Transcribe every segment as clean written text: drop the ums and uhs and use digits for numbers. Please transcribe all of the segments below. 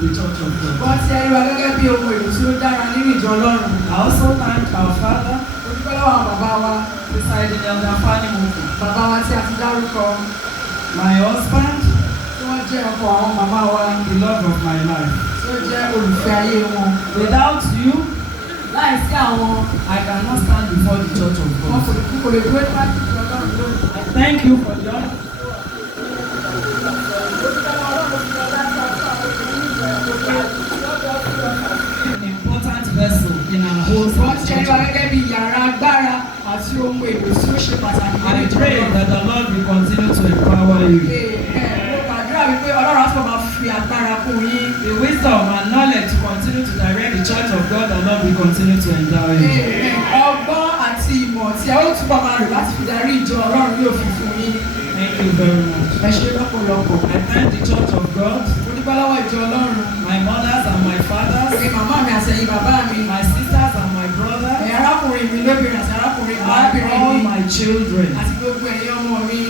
the church of God. Wọ́n ti ẹ̀rí wa gẹ́gẹ́ bí ohun èlò tí ó dára nínú ìjọ Ọlọ́run. I also thank our father, Mo dúpẹ́ lọ́wọ́ àwọn bàbá wa, President Elder Fanny Mufu, bàbá wa tí a ti dárúkọ, my husband, tí wọ́n jẹ́ ọkọ àwọn màmá wa, the love of my life. tí ó jẹ́ olùfẹ́ ayé wọn. Without you, Láìsí àwọn, I cannot stand before the church of wọn God. kò lè dúró níwájú ìjọ Ọlọ́run lónìí. I thank you for the honor. An important vessel in our whole Wọ́n ti ẹ̀rí wa church. gẹ́gẹ́ bí yàrá agbára àti ohun èlò tí ó ṣe pàtàkì nínú I ìjọ pray Ọlọ́run. that the Lord will continue to empower you. Mo gbàdúrà wípé Ọlọ́run á túbọ̀ máa fi agbára kún yín. The wisdom and knowledge to continue to direct the church of God, the Lord will continue to endow you. Ọgbọ́n àti ìmọ̀ tí ẹ ó túbọ̀ máa lò láti fi darí ìjọ Ọlọ́run yóò fi fún yín. Thank you very much. Ẹ ṣé lọ́pọ̀lọpọ̀. I thank the church of God, Mo dúpẹ́ lọ́wọ́ ìjọ Ọlọ́run. my mothers and my fathers, Ẹ̀yin màmá mi àti ẹ̀yin bàbá mi. my sisters and my brother, Ẹ̀yin arákùnrin mi lóbìnrin àti arákùnrin and arábìnrin all mi. my children. Àti gbogbo ẹ̀yin ọmọ mi.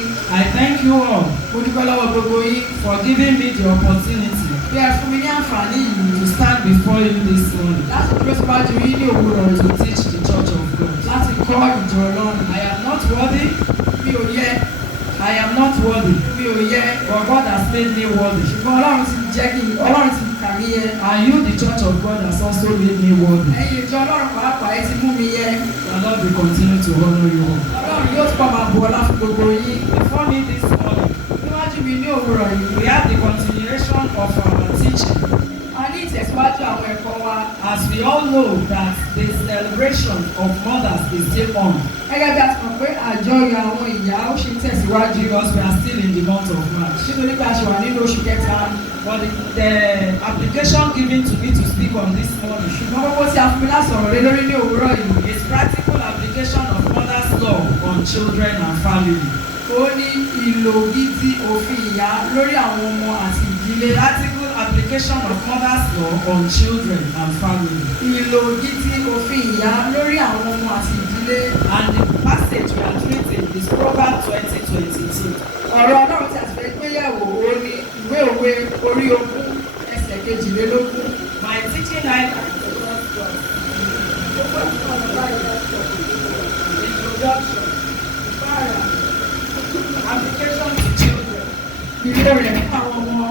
I thank you all Mo dúpẹ́ lọ́wọ́ gbogbo yín. for giving me the opportunity Bí ẹ fún mi ní àǹfààní yìí to stand before you this morning láti dúró síwájú yín ní òwúrọ̀ to yìí teach the church of God. láti kọ́ ìjọ Ọlọ́run. I am not worthy, Mi ò yẹ, I am not worthy, mi ò yẹ. but God has made me worthy. Ṣùgbọ́n Ọlọ́run ti jẹ́ kí Ọlọ́run ti kà mí yẹ. And you, the church of God, has also made me worthy. Ẹ̀yin ìjọ Ọlọ́run pàápàá ẹ ti mú mi yẹ. The Lord will continue to honor you all. Ọlọ́run yóò túbọ̀ máa bu ọlá fún gbogbo yín. Before me this morning, Níwájú mi ní òwúrọ̀ yìí, we have the continuation of our teaching. a ní ìtẹ̀síwájú àwọn ẹ̀kọ́ wa. As we all know that the celebration of mothers is still on, Gẹ́gẹ́ bí a ti mọ̀ pé àjọyọ̀ àwọn ìyá ó ṣe tẹ̀síwájú because we are still in the month of March. nítorí pé a ṣe wà nínú oṣù kẹta. But the application given to me to speak on this morning Ṣùgbọ́n kókó tí a fún mi lásọ̀rọ̀ lé lórí ní òwúrọ̀ yìí, is practical application of mother's law on children and family. ó ní ìlò gidi òfin ìyá lórí àwọn ọmọ àti ìdílé. Practical application of mother's law on children and family. Ìlò gidi òfin ìyá lórí àwọn ọmọ àti ìdílé. And the passage we are treating is Proverbs 20:22. Ọ̀rọ̀ Ọlọ́run tí a ti fẹ́ gbéyàwó ó ní ìwé òwe orí ogún ẹsẹ̀ kejìlélógún. My teaching line introduction, application to children, Ìlò rẹ̀ fún àwọn ọmọ.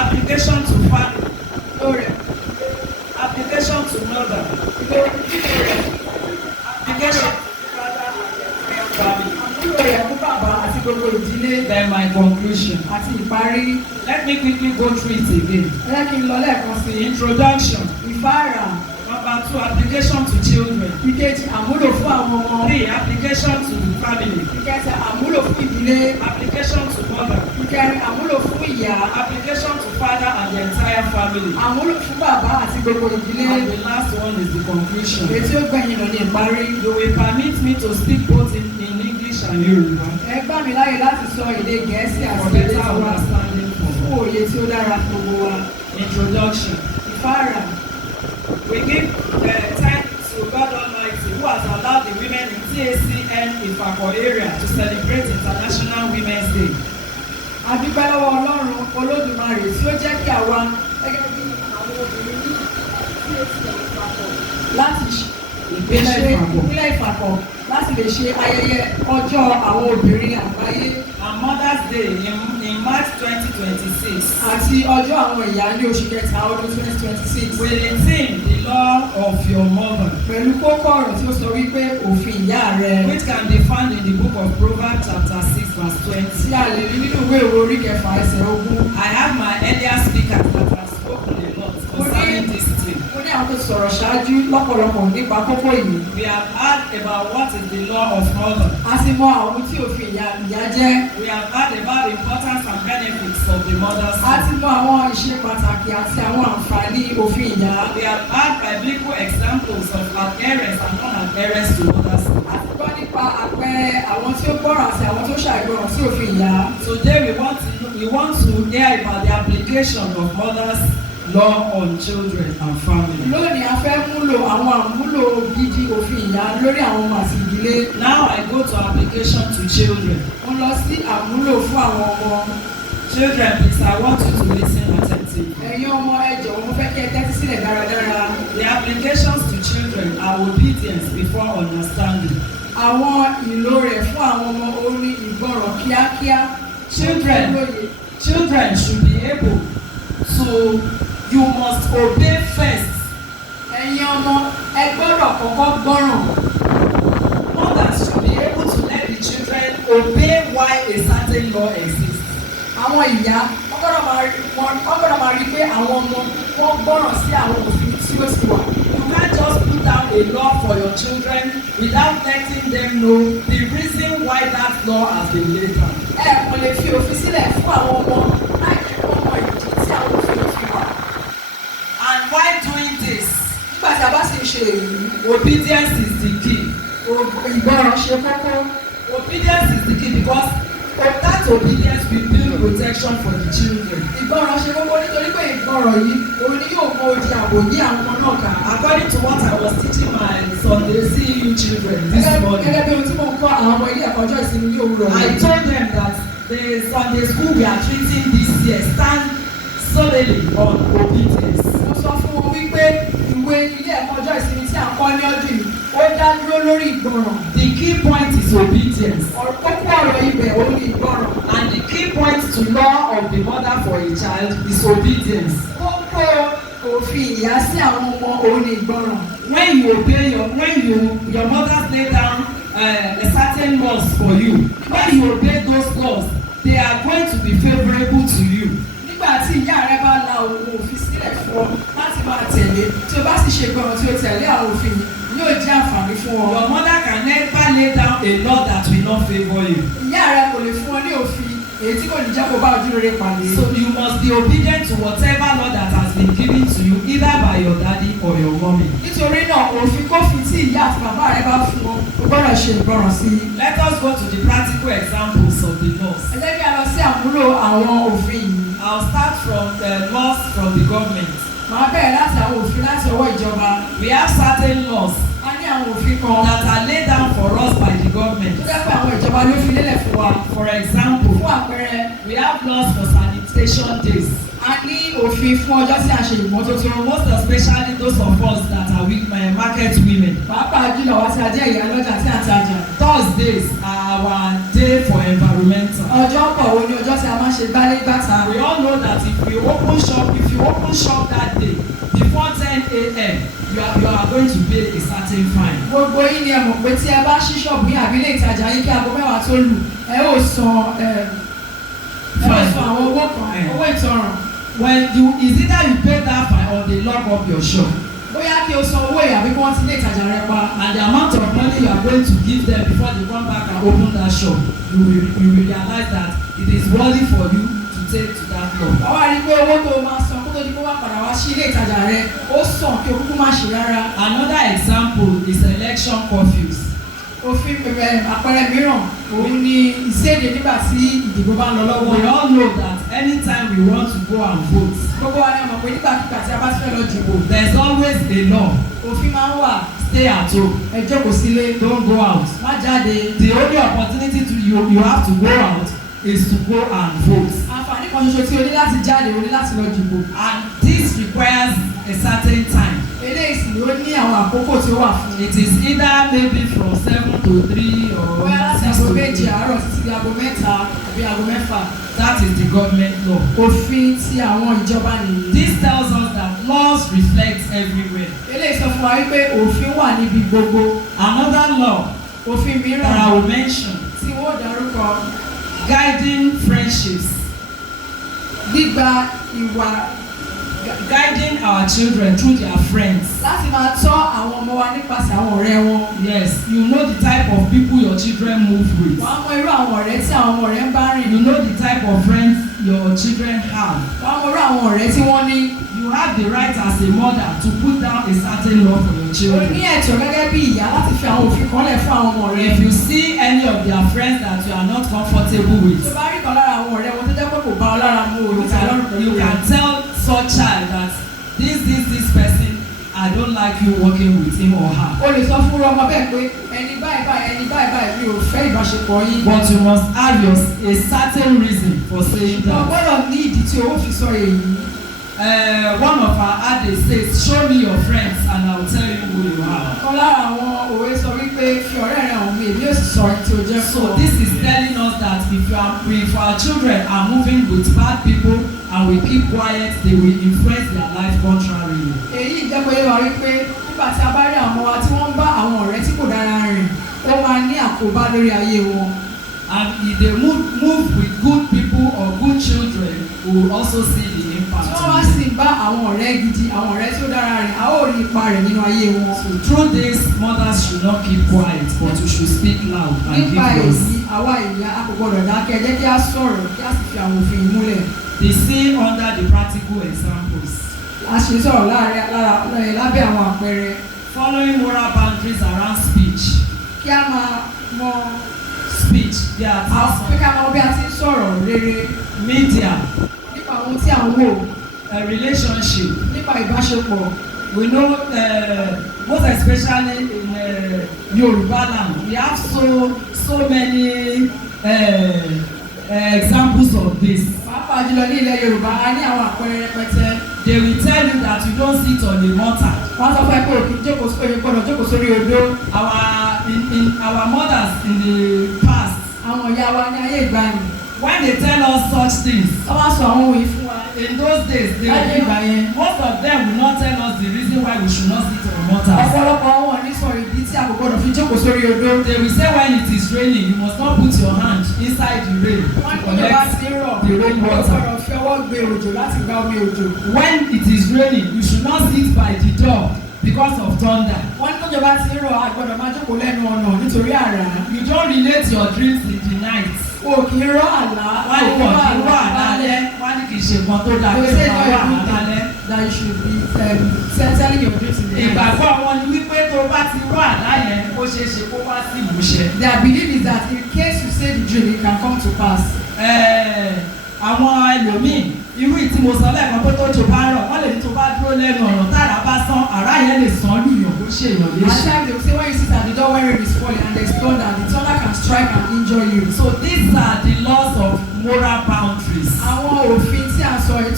application to family, Ìlò rẹ̀ application to mother, ìlò rẹ̀ application to father and family. àmúlò rẹ̀ fún bàbá àti gbogbo ìdílé Then my conclusion. àti ìparí. Let me quickly go through it again. Ẹ jẹ́ kí n lọ lẹ́ẹ̀kan sí i. Introduction. Ìfáàrà. Number 2, application to children. Ìkejì àmúlò fún àwọn ọmọ. 3, application to family. Ìkẹta àmúlò fún ìdílé. Application to mother. Ìkẹrin àmúlò fún ìyá. Application to father and the entire family. Àmúlò fún bàbá àti gbogbo ìdílé. And the last one is the conclusion. Èyí tí ó gbẹ̀yìn lọ ní ìparí. You will permit me to speak both in English and Yoruba Ẹ gbà mí láyè láti sọ èdè Gẹ̀ẹ́sì àti for èdè better tiwa understanding fún for òye tí ó dára fún gbogbo wa. introduction. Ìfáàrà. We give thanks to God Almighty who has allowed the women in TACN Ifako area to celebrate International Women's Day. A dúpẹ́ lọ́wọ́ Ọlọ́run Olódùmarè tí ó jẹ́ kí àwa gẹ́gẹ́ bí àwọn obìnrin ní láti ìpínlẹ̀ Ìfàkọ̀ láti lè ṣe ayẹyẹ ọjọ́ àwọn obìnrin àgbáyé And Mother's Day in March 2026 àti ọjọ́ àwọn ìyá ní oṣù kẹta ọdún 2026 with the theme The Law of Your Mother, pẹ̀lú kókó ọ̀rọ̀ tí ó sọ wípé òfin ìyá rẹ which can be found in the book of Proverbs chapter 6 verse 20. tí a lè rí nínú ìwé ìwé orí kẹfà ẹsẹ̀ ogún. I have my earlier speakers that have spoken a lot concerning this theme. Ó ní àwọn tó sọ̀rọ̀ ṣáájú lọ́pọ̀lọpọ̀ nípa kókó yìí. We have heard about what is the law of mother. A sì mọ àwọn tí òfin ìyá jẹ́. We have heard about the importance and benefits of the mother's A ti law. mọ àwọn ìṣe pàtàkì àti àwọn àǹfààní òfin ìyá. We have heard biblical examples of adherence and non-adherence to mother's law. A ti gbọ́ nípa àpẹẹrẹ àwọn tí ó gbọ́ràn àti àwọn tó ṣàìgbọràn sí òfin ìyá. Today we want to hear about the application of mother's law on children and family. Lónìí a fẹ́ múlò àwọn àmúlò gidi òfin ìyá lórí àwọn ọmọ àti ìdílé. Now I go to application to children. Mo lọ sí àmúlò fún àwọn ọmọ. Children, please, I want you to listen attentively. Ẹ̀yin ọmọ ẹ jọ̀wọ́ sílẹ̀ dáradára. The applications to children are obedience before understanding. Àwọn ìlò rẹ̀ fún àwọn ọmọ orí ìgbọràn kíákíá. Children should be able to, you must obey first. Ẹ̀yin ọmọ ẹ gbọ́dọ̀ kọ́kọ́ gbọ́ràn. Mothers should be able to let the children obey why a certain law exists. Àwọn ìyá wọ́n gbọ́dọ̀ máa rí pé àwọn ọmọ wọn gbọ́ràn sí àwọn òfin tí ó ti wà. You can't just put down a law for your children without letting them know the reason why that law has been laid down. Ẹ kò lè fi òfin sílẹ̀ fún àwọn ọmọ láì jẹ́ kó mọ ìdí tí àwọn òfin fi wà. And while doing this, Nígbà tí a bá sì ń ṣe èyí, obedience is the key. Ìgbọràn ṣe kókó. Obedience is the key because that obedience will build protection for the children. Ìgbọràn ṣe kókó nítorí pé ìgbọràn yìí òun ni yóò mọ odi ààbò ní àwọn ọmọ náà kà. According to what I was teaching my Sunday CU children this morning, Gẹ́gẹ́ bí ohun tí mo ń kọ́ àwọn ọmọ ilé ẹ̀kọ́ ọjọ́ ìsinmi ní òwúrọ̀ I yìí. told them that the Sunday school we are treating this year stand solely on obedience. Mo sọ fún wọn wípé ìwé ilé ẹ̀kọ́ ọjọ́ ìsinmi tí à ń kọ́ ní ọdún yìí ó dá dúró lórí ìgbọràn. The key point is obedience. Kókó ọ̀rọ̀ ibẹ̀ òun ni ìgbọràn. And the key point to law of the mother for a child is obedience. Kókó òfin ìyá sí àwọn ọmọ òun ni ìgbọràn. When your mother lay down a certain laws for you, when you obey those laws, they are going to be favourable to you. Nígbà tí ìyá rẹ bá la òfin sílẹ̀ fún ọ láti máa tẹ̀lé, tí o bá sì ṣe gbọràn tí o tẹ̀lé àwọn òfin yìí yóò jẹ́ àǹfààní fún ọ. Your mother can never lay down a law that will not favour you. Ìyá rẹ kò lè fún ọ ní òfin èyí tí kò ní jẹ́ kó bá ojú rere pàdé. So you must be obedient to whatever law that has been given to you either by your daddy or your mommy. Nítorí náà òfin kófin tí ìyá àti bàbá rẹ bá fún ọ o gbọ́dọ̀ ṣe ìgbọràn sí i. Let us go to the practical examples of the laws. Ẹ jẹ́ kí a lọ sí àmúlò àwọn òfin yìí. I'll start from the laws from the government. Màá bẹ̀rẹ̀ láti àwọn òfin láti ọwọ́ ìjọba. We have certain laws A ní àwọn òfin kan that are laid down for us by the government. tó jẹ́ pé àwọn ìjọba ló fi lélẹ̀ fún wa. For example, Fún àpẹẹrẹ, we have laws for sanitation days. a ní òfin fún ọjọ́ tí a ṣe ìmọ́tótó. Most especially those of us that are market women. Pàápàá jùlọ wá tí a jẹ́ ìyá lọ́jà tí a ń tajà. Thursdays are our day for environmental. Ọjọ́ pọ̀ wo ni ọjọ́ tí a máa ń ṣe gbálé gbàtà. We all know that if you open shop that day before 10 a.m. you are going to pay a certain fine. Gbogbo yín ni ẹ mọ̀ pé tí ẹ bá ṣí ṣọ́ọ̀bù yín àbí ilé ìtajà yín kí aago mẹ́wàá tó lù ẹ ó san àwọn owó kan, owó ìtanràn. Is either you pay that fine or they lock up your shop. Bóyá kí o san owó yìí àbí kí wọ́n ti ilé ìtajà rẹ pa. And the amount of money you are going to give them before they come back and open that shop, you will realize that it is worthy for you to take to that law. Wàá rí i pé owó tó o máa san kó tó di pé wàá padà wá sí ilé ìtajà rẹ ó sàn kí o kúkú má ṣe rárá. Another example is election curfews. Òfin àpẹẹrẹ mìíràn òun ni ìséde nígbà tí ìdìbò bá ń lọ lọ́wọ́. We all know that anytime we want to go and vote, Gbogbo wa ni a mọ̀ pé nígbàkigbà tí a bá ti fẹ́ lọ dìbò. there is always a law. Òfin máa ń wà. Stay at home. Ẹ jókòó sílé. Don't go out. Má jáde. The only opportunity you have to go out is to go and vote. Àǹfààní kan ṣoṣo tí o ní láti jáde o ní láti lọ dìbò. And this requires a certain time. Eléyìí sì ló ní àwọn àkókò tí ó wà fún. It is either maybe from 7 to 3 or Bóyá láti 6 aago to méje 3. àárọ̀ títí di aago mẹ́ta àbí aago mẹ́fà. That is the government law. Òfin ti àwọn ìjọba nìyí. This tells us that laws reflect everywhere. Eléyìí sọ fún wa wípé òfin wà níbi gbogbo. Another law Òfin that I mìíràn will mention, tí wọ́n dárúkọ guiding friendships, gbígba ìwà guiding our children through their friends. láti máa tọ́ àwọn ọmọ wa nípasẹ̀ àwọn ọ̀rẹ́ wọn. Yes, you know the type of people your children move with. Wọ́n á mọ irú àwọn ọ̀rẹ́ tí àwọn ọmọ rẹ̀ ń bá rìn. You know the type of friends your children have. Wọ́n á mọ irú àwọn ọ̀rẹ́ tí wọ́n ní. You have the right as a mother to put down a certain law for your O children. ní ẹ̀tọ́ gẹ́gẹ́ bí ìyá láti fi àwọn òfin kan lẹ̀ fún àwọn ọmọ rẹ̀. If you see any of their friends that you are not comfortable with, Tó bá rí kan lára àwọn ọ̀rẹ́ wọn tó jẹ́ pé kò bá ọ lára mu òní tàlọ́rùn pẹ̀lú you rẹ̀. can tell such child that this person, I don't like you working with him or her. O lè sọ fún ọmọ bẹ́ẹ̀ pé ẹni báyìí mi ò fẹ́ ìbáṣepọ̀ yín. But you must have a certain reason for saying Wọ́n that. gbọ́dọ̀ ní ìdí tí o fi sọ èyí. One of our adage says, show me your friends and I will tell you who you are. Kan lára àwọn òwe sọ wípé fi ọ̀rẹ́ rẹ hàn mí, èmi yóò sì sọ ẹni tí o jẹ́ fún So ọ. this is telling us that if our children are moving with bad people and we keep quiet, they will influence their life contrarily. Èyí jẹ́ pé wá wípé nígbà tí a bá rí àwọn wa tí wọ́n ń bá àwọn ọ̀rẹ́ tí kò dára rìn, ó máa ní àkóbá lórí ayé wọn. And if they move with good people or good children, we will also see the impact. Tí wọ́n bá sì bá àwọn ọ̀rẹ́ gidi, àwọn ọ̀rẹ́ tí ó dára rìn, a ó rí ipa rẹ̀ nínú ayé wọn. So through this, mothers should not keep quiet, but we should speak loud and give Nípa voice. èyí, àwa ìyá a kò gbọdọ̀ dákẹ́, jẹ́ kí a sọ̀rọ̀ kí a sì fi àwọn òfin múlẹ̀. They see under the practical examples. A ṣe sọ̀rọ̀ lábẹ́ àwọn àpẹẹrẹ. Following moral boundaries around speech. Kí a máa mọ Speech, there are pé ká mọ bí a ti ń sọ̀rọ̀ rere media, nípa ohun tí à ń wò, a relationship. nípa ìbáṣepọ̀. We know, most especially in Yoruba land, we have so many examples of this. Pàápàá jùlọ ní ilẹ̀ Yorùbá, a ní àwọn àpẹẹrẹ rẹpẹtẹ. They will tell you that you don't sit on the mortar. Wọ́n sọ fún ẹ pé òkè gbọ́dọ̀ jókòó sórí odó. Our mothers in the past, Àwọn ìyá wa ní ayé ìgbàanì. when they tell us such things, Wọ́n wá sọ àwọn ohun yìí fún wa. in those days, Láyé ìgbà yẹn. most of them will not tell us the reason why we should not sit on mortars. Ọ̀pọ̀lọpọ̀ wọn ní sọ ìdí tí a kò gbọdọ̀ fi jókòó sórí odó. They will say when it is raining, you must not put your hand inside the rain Wọ́n to ní ìjọba collect ti rọ̀. the rain Ó water. gbọdọ̀ fi ọwọ́ gbé òjò láti gba omi òjò. When it is raining, you should not sit by the door because of thunder. Wọ́n ní ìjọba ti rọ̀, a gbọdọ̀ máa jókòó lẹ́nu ọ̀nà nítorí àrá. You don't relate your dreams in the night. O kì í rọ́ àlá. Wọ́n ní kò kí wà lálẹ́, wọ́n ní kì í ṣe nǹkan tó dáa They pé say wọ́n no wà everything lálẹ́. that you should be telling your dreams in the night. Ìgbàgbọ́ wọn ni wípé tó bá ti rọ́ àlá yẹn, ó ṣeé ṣe kó wá sí ìmúṣẹ. Their belief is that in case you say the dream, it can come to pass. Àwọn ẹlòmíì irú ìtí mo sọ lẹ́ẹ̀kan pé tó bá rọ̀ wọ́n lè ní tó bá dúró lẹ́nu ọ̀nà tára bá sán àrá yẹn lè sán lùyàn bó ṣe èèyàn At léṣe. times they will say when you sit at the door when rain is falling and there is thunder, the thunder can strike and injure you. So these are the laws of moral boundaries. Àwọn òfin tí a sọ yìí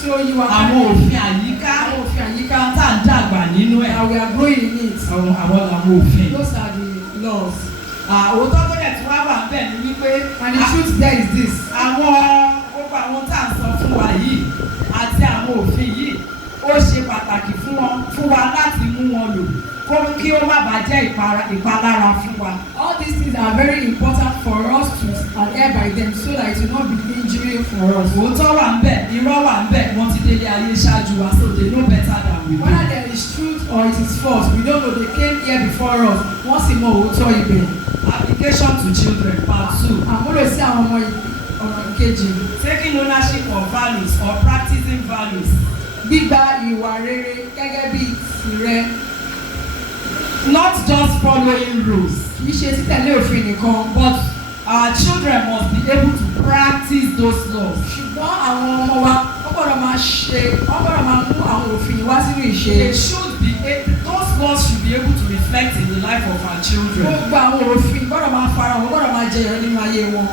tí ó yí wa ká. Àwọn òfin àyíká Àwọn òfin àyíká tá à ń dàgbà nínú ẹ̀. and we are growing in it. Àwọn làwọn òfin. Those are the laws. Òótọ́ tó yẹ tí wá wà ń bẹ̀ ni wípé And the truth there is this. gbogbo àwọn tá à ń sọ fún wa yìí àti àwọn òfin yìí ó ṣe pàtàkì fún wa láti mú wọn lò kí ó má bàa jẹ́ ìpalára fún wa. All these things are very important for us to adhere by them so that it will not be injury for us. Òótọ́ wà ń bẹ̀, irọ́ wà ń bẹ̀, wọ́n ti délé ayé ṣáájú wa so they know better than we do. Whether there is truth or it is false, we don't know. They came here before us. Wọ́n sì mọ òótọ́ ibẹ̀. Application to children part 2. Àmúlò sí àwọn ọmọ ìkejì. Taking ownership of values or practicing values. Gbígba ìwà rere gẹ́gẹ́ bí tirẹ̀. Not just following rules, Kì í ṣe títẹ̀lé òfin nìkan. but our children must be able to practice those laws. Ṣùgbọ́n àwọn ọmọ wa wọ́n gbọ́dọ̀ máa mú àwọn òfin wá sínú ìṣe. Those laws should be able to reflect in the life of our children. Gbogbo àwọn òfin gbọ́dọ̀ máa fara wọn, gbọ́dọ̀ máa jẹyọ nínú ayé wọn.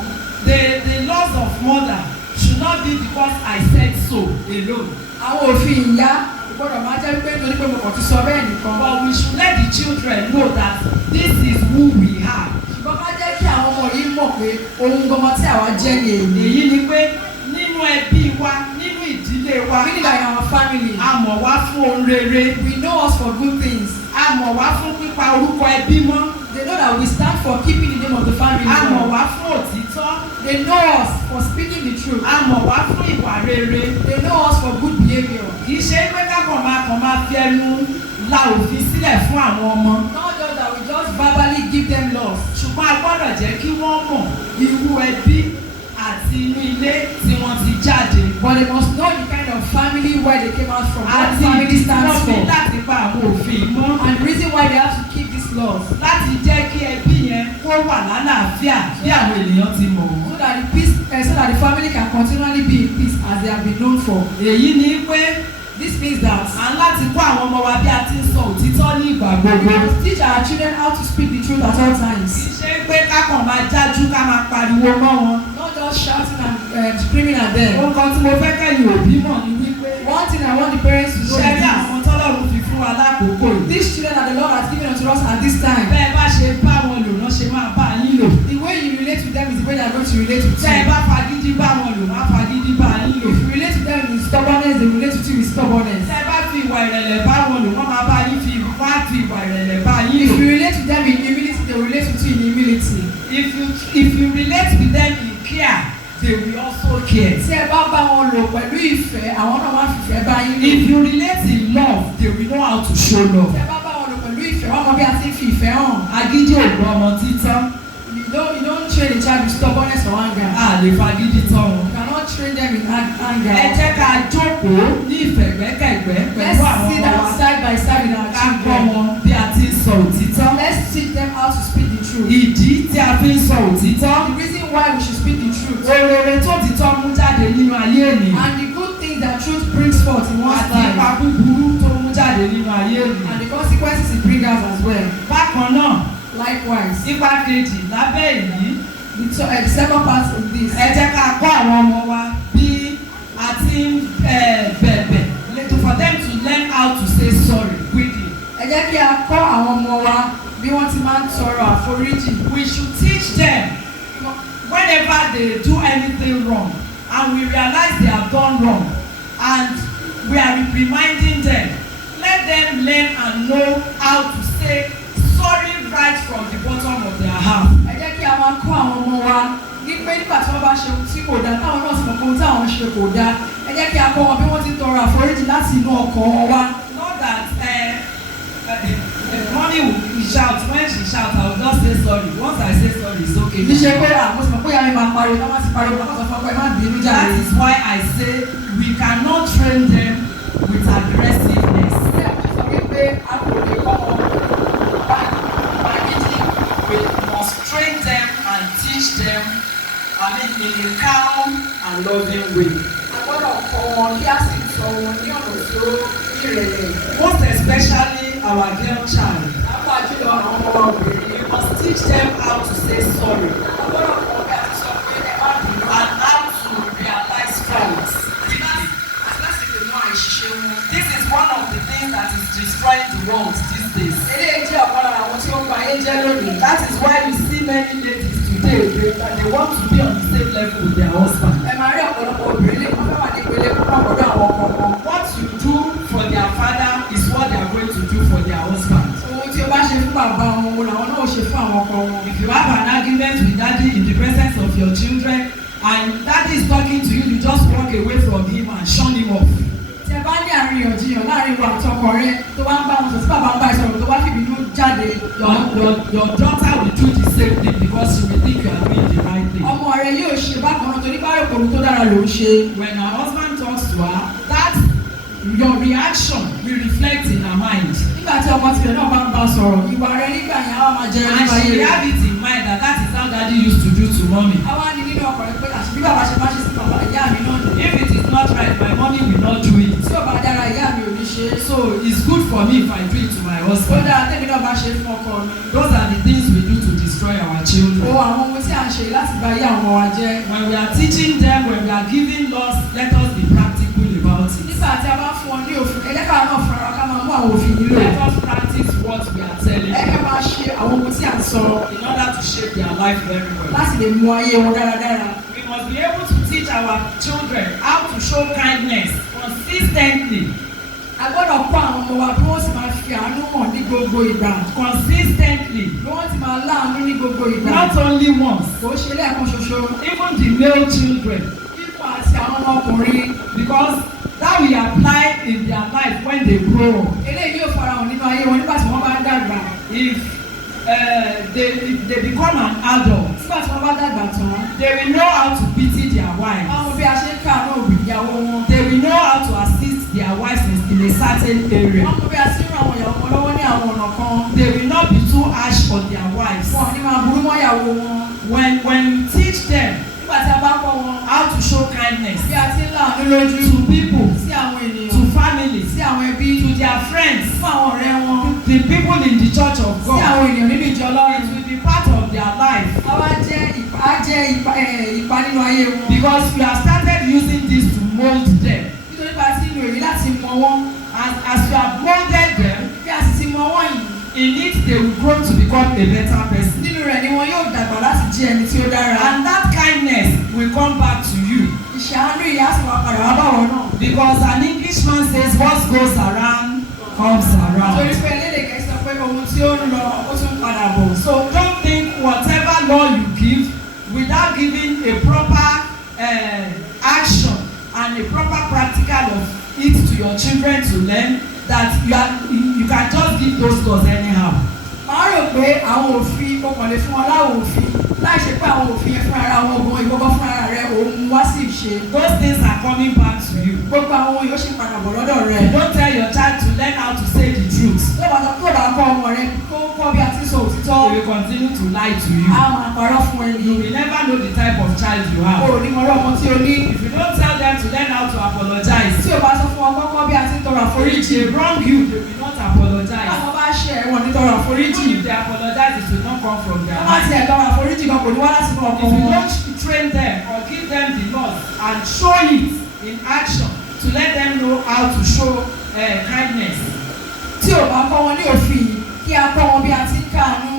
The laws of mother should not be because I said so alone. Àwọn òfin ìyá gbọ́dọ̀ máa jẹ́ pé nítorí pé mo kàn ti sọ bẹ́ẹ̀ nìkan. But we should let the children know that this is who we are. Ṣùgbọ́n ká jẹ́ kí àwọn ọmọ yìí mọ̀ pé ohun gbọmọ tí àwa jẹ́ ni èyí. Èyí ni pé nínú ẹbí wa, nínú ìdílé wa, Meaning like our family. a mọ̀ wá fún ohun rere. We know us for good things. A mọ̀ wá fún pípa orúkọ ẹbí mọ́. They know that we stand for keeping the name of the family. A mọ̀ wá fún òtítọ́. They know us for speaking the truth. A mọ̀ wá fún ìwà rere. They know us for good behaviour. Kì í ṣe pé kákan máa fi ẹnu la òfin sílẹ̀ fún àwọn ọmọ. Not just that we just verbally give them laws. Ṣùgbọ́n a gbọ́dọ̀ jẹ́ kí wọ́n mọ̀ irú ẹbí àti inú ilé tí wọ́n ti jáde. But they must know the kind of family where they came out from. What Àti family ìdí tí stands wọ́n fi for. láti pa àwọn òfin mọ́. And the reason why they have to keep these laws. Láti jẹ́ kí ẹbí yẹn kó wà lálàáfíà bí àwọn ènìyàn ti mọ̀ wọ́n. So that the peace, so that the family can continually be in peace as they have been known for. Èyí ni pé This means that à ń láti kọ́ àwọn ọmọ wa bí a ti ń sọ òtítọ́ ní ìgbà we gbogbo. must teach our children how to speak the truth at all Kì times. í ṣe pé kákan máa jájú ká máa pariwo mọ́ wọn. Not just shouting and screaming at them. Ohun kan tí mo fẹ́ kẹ́yìn òbí mọ̀ ni wípé One thing I want the parents to know ṣẹ́rí is lákòókò yìí. These children that the Lord has given unto us at this time. bẹ́ẹ̀ bá ṣe bá wọn lò náà ṣe máa bá yín lò. The way you relate with them is the way they are going to relate with tẹ́ ẹ you. bá fagídí bá wọn lò má fagídí bá yín lò. If you relate with them with stubbornness, they relate with you with stubbornness. tẹ́ ẹ bá fi ìwà ìrẹ̀lẹ̀ bá wọn lò wọ́n máa bá yín fi wá fi ìwà ìrẹ̀lẹ̀ bá yín If lò. you relate with them in humility, they will relate with you in humility. if you relate with them in care they will also care. Tí ẹ bá bá wọn lò pẹ̀lú ìfẹ́, àwọn náà máa fìfẹ́ bá yín lò. if you relate in love they will know how to show love. Tí ẹ bá bá wọn lò pẹ̀lú ìfẹ́, wọ́n mọ bí a ti ń fi ìfẹ́ hàn. agídí ò gbọ́ ọmọ títán. You don't train a child with stubbornness or anger. a lè fagídí tán wọn. You cannot train them in anger. ẹ jẹ́ ká jókòó ní ìfẹ̀gbẹ́kẹ̀gbẹ́ Let's pẹ̀lú àwọn sit ọmọ down wa. side by side with our ká kọ́ children. wọn bí a ti ń sọ òtítọ́. Let's teach them how to speak the truth. ìdí tí a fi ń sọ òtítọ́. The reason why we should speak the truth. orere tó títọ́ mú jáde nínú ayé ènìyàn. And the good things that truth brings forth in one's àti ipa life. búburú tó mú jáde nínú ayé ènìyàn. And the consequences it brings us as well. bákan náà Likewise. ipa kejì lábẹ́ èyí The second part of this. ẹ jẹ́ ká kọ́ àwọn ọmọ wa bí a ti ń bẹ̀bẹ̀ for them to learn how to say sorry quickly. Ẹ jẹ́ kí a kọ́ àwọn ọmọ wa bí wọ́n ti máa ń tọrọ àforíjì. we should teach them whenever they do anything wrong and we realize they have done wrong and we are reminding them let them learn and know how to say sorry right from the bottom of their heart. Ẹ jẹ́ kí a máa kọ́ àwọn ọmọ wa ní pé nígbà tí wọ́n bá ṣe ohun tí kò dáa táwọn náà sì mọ̀ pé ohun táwọn ṣe kò dáa. Ẹ jẹ́ kí a kọ́ wọn bí wọ́n ti tọrọ àforíjì láti inú ọkàn wọn wá. not that mommy will shout when she shout I will just say sorry once I say sorry it's okay. Kì í ṣe pé mo sì mọ̀ pé ìyá mi máa pariwo tá má sì pariwo tá má sọ fún ọkọ ẹ má bínú that jáde. is why I say we cannot train them with aggressiveness. Ṣé àwọn sọ wípé a kò lè kọ́ wọn pàgídí? we must train them and teach them in a calm and loving way. A gbọ́dọ̀ kọ́ wọn kí a sì sọ wọn ní ọ̀nà tó ìrẹ̀lẹ̀. most especially our girl child. Lápá jùlọ àwọn ọmọ wa obìnrin. we must teach them how to say sorry A gbọ́dọ̀ kọ́ bí a ti sọ pé ẹ má bínú. and how to realize faults. Láti lè mú àìṣiṣẹ́ wọn. this is one of the things that is destroying the world these days. Eléyìí jẹ́ ọ̀kan lára àwọn tí ó ń ba ayé jẹ́ lónìí. that is why you see many ladies today they want to be on the same level with their husband. Ẹ máa rí ọ̀pọ̀lọpọ̀ obìnrin lè máa fẹ́ wà ní ìpele púpọ̀ pẹ̀lú àwọn ọkọ wọn. what you do for their father is what they are going to do for their husband. Ohun tí o bá ṣe fún bàbá wọn, òun làwọn náà ó ṣe fún àwọn ọkọ wọn. if you have an argument with daddy in the presence of your children and daddy is talking to you you just walk away from him and shun him off. Tí ẹ bá ní àríyànjiyàn láàrin ìwà àtọkọ rẹ tó bá ń bá wọn sọ tí bàbá ń bá ìsọ̀rọ̀ tó bá fìbínú jáde. your daughter will do the same thing because she will think you are doing the right thing. Ọmọ rẹ yóò ṣe bákan náà torí báyọ̀ kò ní tó dára ló ń ṣe. when her husband talks to her that your reaction will reflect in her mind. Nígbà tí ọmọ tirẹ̀ náà bá ń bá a sọ̀rọ̀, ìwà rẹ nígbà yẹn á máa jẹ and nípa ayé she rẹ̀. have it in mind that is how daddy used to do to mommy. Àwa ní nínú ọkọ̀ rẹ pé àṣìbí bàbá ṣe máa ṣe sí bàbá ìyá mi náà nìyẹn. if it is not right my mommy will not do it. Tí ò bá dára ìyá mi ò ní ṣe é. so it's good for me if I do it to my Ó husband. dára tẹ́mi náà bá ṣe fún ọkọ mi. those are the things we do to destroy our children. Àwọn ohun tí à ń ṣe láti bà ayé àwọn ọmọ wa jẹ́. when we are teaching them when we are giving laws let us be practical about it. Nígbà tí a bá fún ọ ní òfin, ẹ jẹ́ ká náà fúnra ká máa mú àwọn òfin yìí lò. let us practice what we are telling Ẹ them ká máa ṣe àwọn ohun tí à ń sọ in order to shape their life very well. láti lè mú ayé wọn dáradára. we must be able to teach our children how to show kindness consistently. A gbọ́dọ̀ kọ́ àwọn ọmọ wa bí wọ́n sì máa fi àánú hàn ní gbogbo ìgbà. consistently. Bí wọ́n ti máa láàánú ní gbogbo ìgbà. not only once. Kò ṣe lẹ́ẹ̀kan ṣoṣo. even the male children. Pípọ̀ àti àwọn ọmọkùnrin. because that will apply in their life when they grow up. Eléyìí yóò farahàn nínú ayé wọn nígbà tí wọ́n bá dàgbà. if they become an adult. Nígbà tí wọ́n bá dàgbà tán. they will know how to pity their wives. Àwọn bí a ṣe ń káàánú òbí ìyàwó wọn. they will know how to assist their wives in a certain area. Àwọn bí a ṣe ń ran àwọn ìyàwó wọn lọ́wọ́ ní àwọn ọ̀nà kan. they will not be too harsh on their wives. Wọn ò ní máa burú mọ́ ìyàwó wọn. when you teach them Nígbà tí a bá kọ́ wọn. how to show kindness Bí a ti ń láàánú lójú. to people Sí àwọn ènìyàn. to families Sí àwọn ẹbí. to their friends Fún àwọn ọ̀rẹ́ wọn. the people in the church of Sí God àwọn ènìyàn nínú ìjọ it Ọlọ́run. will be part of their life. Àwa jẹ́ ipa nínú ayé wọn. because we have started using this to mold them. Nítorí bá a ti ń lo èyí láti mọ wọn. as you have molded them bí a sì ti mọ wọ̀nyí. In it they will grow to become a better person. Nínú rẹ̀ ni wọn yóò dàgbà láti jẹ́ ẹni tí ó dára. And that kindness will come back to you. Ìṣàánú ìyá sì wá padà wá báwọn náà. Because an Englishman says what goes around comes around. Torí pé elédè Gẹ̀ẹ́sì sọ pé ohun tí ó ń lọ ó tún padà bọ̀. So don't think whatever law you give without giving a proper action and a proper practical of it to your children to learn that you can just give those laws anyhow. Màá rò pé àwọn òfin kọkànlé fún wọn láwọn òfin láì ṣe pé àwọn òfin yẹn fún ara wọn gan ìgbọ́gbọ́ fún ara rẹ òun wá sí ìṣe. Those things are coming back to you. Gbogbo àwọn yóò ṣe padà bọ̀ lọ́dọ̀ rẹ. Don't tell your child to learn how to say the truth. Tó bá kọ́ ọmọ rẹ kó kọ́ bí a ti sọ òtítọ́. They will continue to lie to you. A máa parọ́ fún ẹni. You will never know the type of child you have. O ò ní mọ ọ̀rọ̀ ọmọ tí o ní. If you don't tell them to learn how to apologize. Tí o bá sọ fún wọn kọ́kọ́ bí a ti tọrọ If àforíjì. they wrong you, they will not apologize. Àwọn bá ṣe ẹ̀wọ̀n ní tọrọ àforíjì. Even if they apologize, it will not come from their Wọ́n bá mind. ti ẹ̀tọ́ àforíjì kan kò ní wá láti fún ọkọ If you wọn. don't train them or give them the laws and show it in action to let them know how to show kindness. Tí o bá kọ́ wọn ní òfin yìí, kí a kọ́ wọn bí a ti ń káàánú.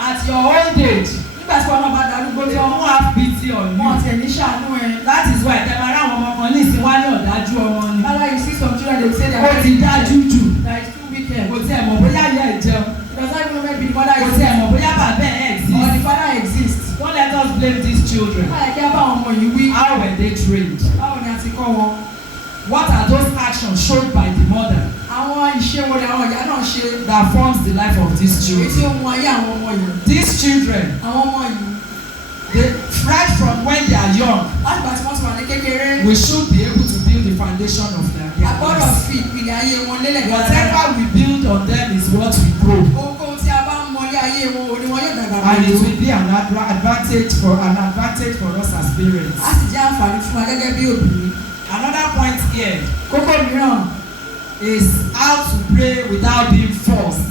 At your old age, Nígbà tí wọn náà bá darúgbó they tán, won't have pity on wọn you. tẹ̀ ní ṣàánú ẹ. That is why tẹ́ máa ráwọn ọmọ kan ní ìsìn wá ní ọ̀dájú ọmọ ni. Lálá you see some children dey say they Ó are ti dájú jù. that is too wicked. Kò tí ẹ̀ mọ̀ bóyá ìyá ẹ̀ jẹun. Does that even maybe the mother Kò is tí ẹ̀ mọ̀ bóyá bàbá ẹ̀ or exist. the father exists? Don't let us blame these children. Báyà kí á bá àwọn ọmọ yìí wí. How were they trained? Báwo ni a ti kọ́ wọn? What are those actions shown by the mother Àwọn ìṣe wo ni àwọn ìyá náà ṣe? that forms the life of these Èyí children? tí ó mú ayé àwọn ọmọ yìí. These children, Àwọn ọmọ yìí. they right from when they are young, Láti gbà tí wọ́n ti wà ní kékeré. we should be able to build the foundation of their A gbọ́dọ̀ lives. fi ìpìlẹ̀ ayé wọn lélẹ̀ dáadáa. Whatever we build on them is what we grow. Ohunkóhun tí a bá ń mọlé ayé wọn, òní wọn yóò dàgbà And it pẹ̀lú. will be an advantage for us as parents. A sì jẹ́ àǹfààní fún wa gẹ́gẹ́ bí òbí. Another point here Kókó mìíràn is how to pray without being forced.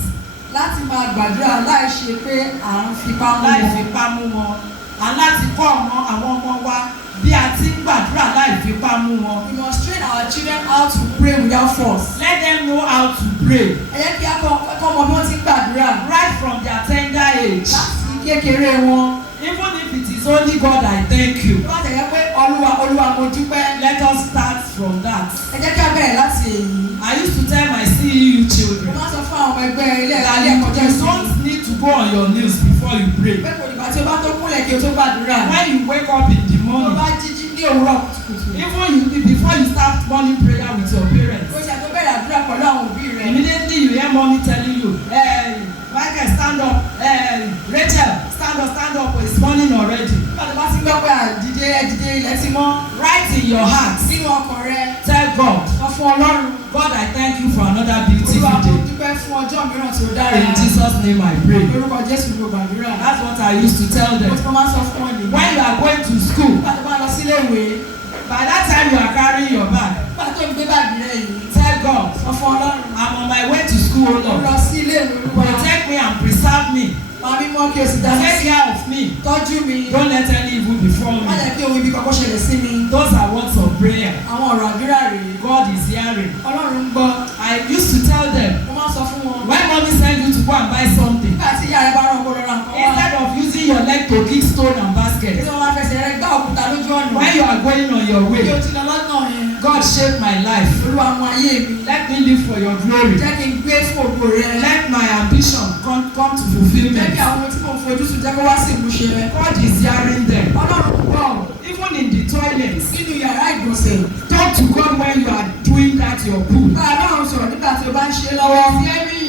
láti máa gbàdúrà láì ṣe pé à ń fipá mú Láì wọn. fipá mú wọn. And láti kọ́ àwọn ọmọ wa bí a ti ń gbàdúrà láì fipá mú wọn. We must train our children how to pray without force. Let them know how to pray Ẹ jẹ́ kí a kọ́ ọmọ bí wọ́n ti ń gbàdúrà right from their tender age. láti kékeré wọn. Even if it is only God I thank you. Bí wọ́n ti yẹ pé Olúwa mo dúpẹ́. Let us start from that. Ẹ jẹ́ kí a bẹ̀rẹ̀ láti èyí. I used to tell my CEU Mo children máa ń sọ fún àwọn ọmọ ẹgbẹ́ ilé that ẹ̀kọ́ you jẹ́ sí. don't need to go on your knees before you pray. Pé kò dìgbà tí o bá tó kúnlẹ̀ kí o tó gbàdúrà. When you wake up in the Tó morning, bá jíjí ní òwúrọ̀ kùtùkùtù. even before you start morning prayer with your parents, O ṣe àtọ́bẹ̀rẹ̀ àdúrà pẹ̀lú àwọn òbí rẹ̀. immediately you hear mommy telling you, hey, Michael, stand up, hey, Rachel, stand up, it's morning already. Nígbà tó bá ti gbọ́ pé àdìde ẹ̀dìde ilẹ̀ ti mọ́. Right in your heart, Nínú ọkàn rẹ, tell God, sọ fún Ọlọ́run. God, I thank you for another beautiful Olúwa mo day. dúpẹ́ fún ọjọ́ mìíràn tí ó dára. In Jesus' name I pray. Lórúkọ Jésù ló gbàdúrà. That's what I used to tell Mo them. ti máa ń sọ fún ọ nìyí. When you are going to school, Nígbà tó bá lọ sílé ìwé, by that time you are carrying your bag, nígbà tó ń gbé báàgì rẹ yìí, tell God, sọ fún Ọlọ́run. I'm on my way to school, Mo Lord. lọ sí ilé ìwé Olúwa. Protect me and preserve me. Máa mímọ́ kí o sì dá mi Take sí. care of me. Tọ́jú mi. Don't let any evil befall Má me. jẹ́ kí ohun ibi kankan ṣẹlẹ̀ sí mi. Those are words of prayer. Àwọn ọ̀rọ̀ àdúrà rèé. God is hearing. Ọlọ́run ń gbọ́. I used to tell them, Mo máa ń sọ fún wọn. when mommy send you to go and buy something, Nígbà tí ìyá rẹ bá rán kó lọ ra nǹkan wá. instead of using your leg to kick stone and Kí basket, wọ́n máa fẹsẹ̀ rẹ gbá òkúta lójú ọ̀nà. when you are going on your Bí o way, ti lọ lọ́nà yẹn. God shape my life. Olúwa mú ayé mi. Let me live for your glory. Jẹ́ kí n gbé fún ògo rẹ. Let my ambition come to Jẹ́ fulfillment. kí àwọn ohun tí mo fojú sùn jẹ́ kó wá sí ìmúṣẹ. God is hearing them. Ọlọ́run ń gbọ́. Even in the toilets, Nínú yàrá ìgbọ̀nsẹ̀. talk to God when you are doing that your poo. Bá Ọlọ́run sọ̀rọ̀ nígbà tí o bá ń ṣe lọ́wọ́. Hearing